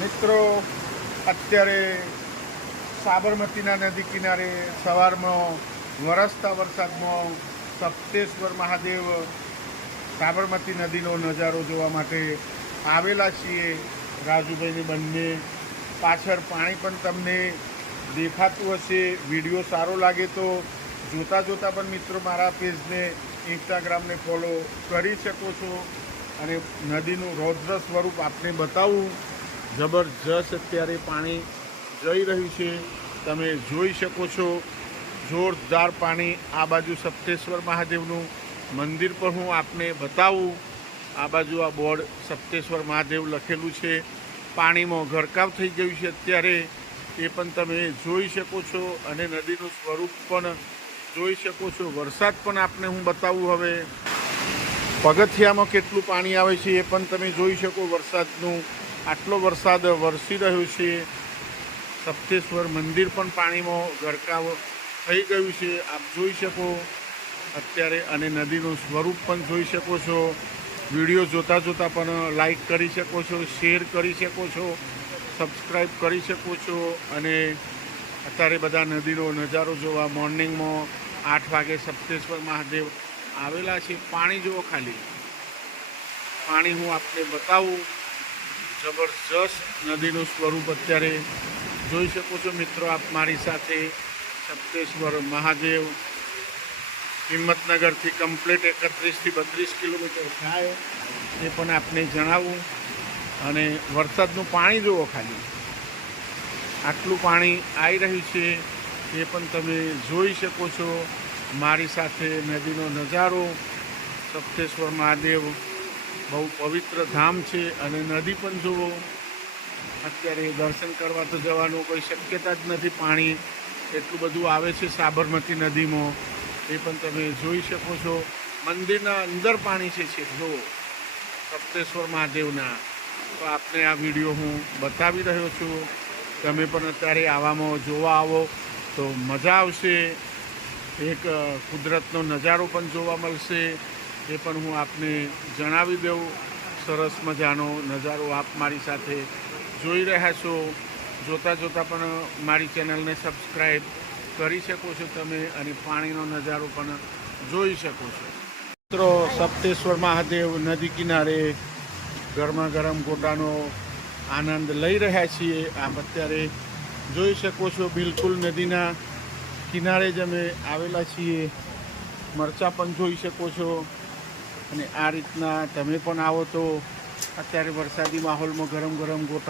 મિત્રો અત્યારે સાબરમતીના નદી કિનારે સવારમાં વરસતા વરસાદમાં સપ્તેશ્વર મહાદેવ સાબરમતી નદીનો નજારો જોવા માટે આવેલા છીએ. રાજુભાઈની બંને પાછળ પાણી પણ તમને દેખાતું હશે. વિડીયો સારો લાગે તો જોતા જોતા પણ મિત્રો મારા પેજને ઇન્સ્ટાગ્રામને ફોલો કરી શકો છો. અને નદીનું રૌદ્ર સ્વરૂપ આપને બતાવું. જબરજસ્ત અત્યારે પાણી જઈ રહ્યું છે, તમે જોઈ શકો છો. જોરદાર પાણી. આ બાજુ સપ્તેશ્વર મહાદેવનું મંદિર પર હું આપને બતાવું. આ બાજુ આ બોર્ડ સપ્તેશ્વર મહાદેવ લખેલું છે. પાણીમાં ગરકાવ થઈ ગયું છે અત્યારે, એ પણ તમે જોઈ શકો છો. અને નદીનું સ્વરૂપ પણ જોઈ શકો છો. વરસાદ પણ આપને હું બતાવું. હવે પગથિયામાં કેટલું પાણી આવે છે એ પણ તમે જોઈ શકો. વરસાદનું આટલો વરસાદ વરસી રહ્યો છે. સપ્તેશ્વર મંદિર પણ પાણીમાં ગરકાવ થઈ ગયું છે, આપ જોઈ શકો અત્યારે. અને નદીનું સ્વરૂપ પણ જોઈ શકો છો. વિડીયો જોતાં જોતાં પણ લાઈક કરી શકો છો, શેર કરી શકો છો, સબસ્ક્રાઈબ કરી શકો છો. અને અત્યારે બધા નદીનો નજારો જોવા મોર્નિંગમાં 8 વાગે સપ્તેશ્વર મહાદેવ આવેલા છે. પાણી જુઓ ખાલી, પાણી હું આપને બતાવું. જબરજસ્ત નદીનું સ્વરૂપ અત્યારે જોઈ શકો છો મિત્રો આપ મારી સાથે. સપ્તેશ્વર મહાદેવ હિંમતનગરથી કમ્પ્લીટ 31 થી 32 કિલોમીટર થાય એ પણ આપને જણાવું. અને વરસાદનું પાણી જુઓ ખાલી, આટલું પાણી આવી રહ્યું છે એ પણ તમે જોઈ શકો છો મારી સાથે. નદીનો નજારો. સપ્તેશ્વર મહાદેવ બહુ પવિત્ર ધામ છે. અને નદી પણ જુઓ. અત્યારે દર્શન કરવા તો જવાનું કોઈ શક્યતા જ નથી, પાણી એટલું બધું આવે છે સાબરમતી નદીમાં, એ પણ તમે જોઈ શકો છો. મંદિરના અંદર પાણી છે જુઓ સપ્તેશ્વર મહાદેવના. તો આપને આ વિડીયો હું બતાવી રહ્યો છું. તમે પણ અત્યારે આવામાં જોવા આવો તો મજા આવશે. એક કુદરતનો નજારો પણ જોવા મળશે, એ પણ હું આપને જણાવી દઉં. સરસ મજાનો નજારો આપ મારી સાથે જોઈ રહ્યા છો. જોતાં જોતાં પણ મારી ચેનલને સબસ્ક્રાઈબ કરી શકો છો તમે. અને પાણીનો નજારો પણ જોઈ શકો છો. મિત્રો સપ્તેશ્વર મહાદેવ નદી કિનારે ગરમા ગરમ ગોટાનો આનંદ લઈ રહ્યા છીએ. આપ અત્યારે જોઈ શકો છો. બિલકુલ નદીના કિનારે જ અમે આવેલા છીએ. મરચાં પણ જોઈ શકો છો. અને આ રીતના તમે પણ આવો તો અત્યારે વરસાદી માહોલમાં ગરમ ગરમ ગોટા